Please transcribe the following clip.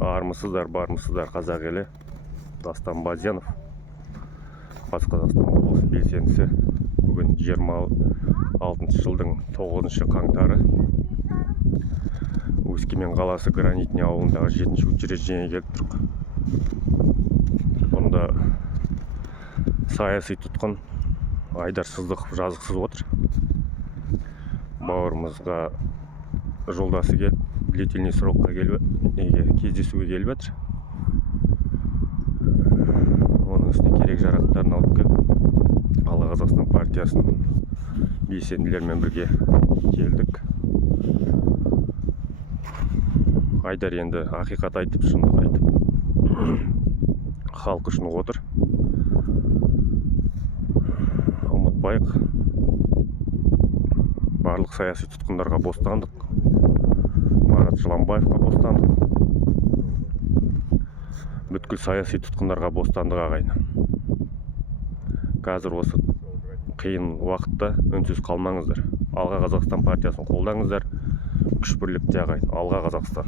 Армысыздар, бармысыздар қазақ елі. Дастан Базенов, Батыс Қазақстан облысы белсендісі. Бүгін 26 жылдың 9 қаңтары. Өскемен қаласы Гранитный ауылындағы 7-ші учреждениеге келіп тұрмын. Бұнда саяси тұтқын Айдар Сыздықов жазықсыз отыр. Бауырымызға жолдасы келіп, длительный срокқа кездесуге келіп жатыр. Оның үстіне керек жарақтарын алып келіп, Алға Қазақстан партиясының белсенділермен бірге келдік. Айдар енді ақиқат айтып, шындық айтып, халық үшін отыр. Ұмытпайық, барлық саяси тұтқындарға бостандық, Марат Жыланбаевқа бостандық, бүткіл саяси тұтқындарға бостандық ағайын. Қазір осы қиын уақытта үнсіз қалмаңыздар. Алға Қазақстан партиясын қолдаңыздар. Күш бірлікте ағайын. Алға Қазақстан.